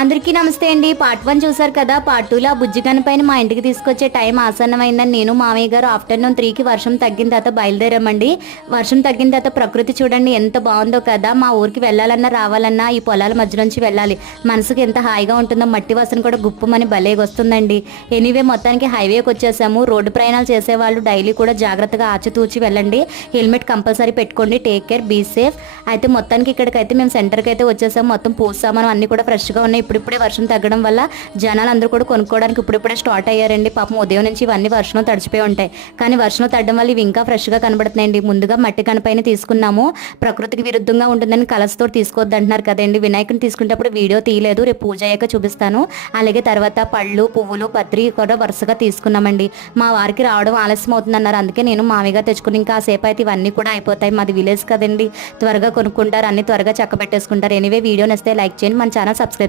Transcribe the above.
అందరికీ నమస్తే అండి. పార్ట్ 1 చూసారు కదా. పార్ట్ 2లో బుజ్జి పైన మా ఇంటికి తీసుకొచ్చే టైం ఆసన్నమైందని నేను మామయ్య గారు ఆఫ్టర్నూన్ 3కి వర్షం తగ్గిన తర్వాత బయలుదేరామండి. వర్షం తగ్గిన తర్వాత ప్రకృతి చూడండి ఎంత బాగుందో కదా. మా ఊరికి వెళ్ళాలన్నా రావాలన్నా ఈ పొలాల మధ్య నుంచి వెళ్ళాలి. మనసుకి ఎంత హాయిగా ఉంటుందో. మట్టి వాసన కూడా గుప్పమని భలేగా వస్తుందండి. ఎనీవే మొత్తానికి హైవేకి వచ్చేసాము. రోడ్డు ప్రయాణాలు చేసేవాళ్ళు డైలీ కూడా జాగ్రత్తగా ఆచితూచి వెళ్ళండి. హెల్మెట్ కంపల్సరీ పెట్టుకోండి. Take care, be safe. అయితే మొత్తానికి ఇక్కడికైతే మేము సెంటర్కి అయితే వచ్చేసాము. మొత్తం పూజ సామాను అన్నీ కూడా ఫ్రెష్గా ఉన్నాయి. ఇప్పుడిప్పుడే వర్షం తగ్గడం వల్ల జనాలు అందరూ కూడా కొనుక్కోవడానికి ఇప్పుడిప్పుడే స్టార్ట్ అయ్యారండి. పాపం ఉదయం నుంచి ఇవన్నీ వర్షంలో తడిచిపోయి ఉంటాయి, కానీ వర్షంలో తగ్గడం వల్ల ఇవి ఇంకా ఫ్రెష్గా కనబడుతున్నాయండి. ముందుగా మట్టి కనపైన తీసుకున్నాము. ప్రకృతికి విరుద్ధంగా ఉంటుందని కలర్స్తో తీసుకోవద్దు అంటున్నారు కదండి. వినాయకుని తీసుకునేటప్పుడు వీడియో తీయలేదు, రేపు పూజ అయ్యాక చూపిస్తాను. అలాగే తర్వాత పళ్ళు, పువ్వులు, పత్రి కూడా వరుసగా తీసుకున్నామండి. మా వారికి రావడం ఆలస్యం అవుతుంది అన్నారు, అందుకే నేను మామయ్యగా తెచ్చుకుని ఇంకా సేపు అయితే ఇవన్నీ కూడా అయిపోతాయి. మాది విలేజ్ కదండి, త్వరగా కొనుక్కుంటారు, అన్ని త్వరగా చక్క పెట్టేసుకుంటారు. ఎనీవే వీడియో నచ్చితే లైక్ చేయండి, మన ఛానల్ సబ్స్క్రైబ్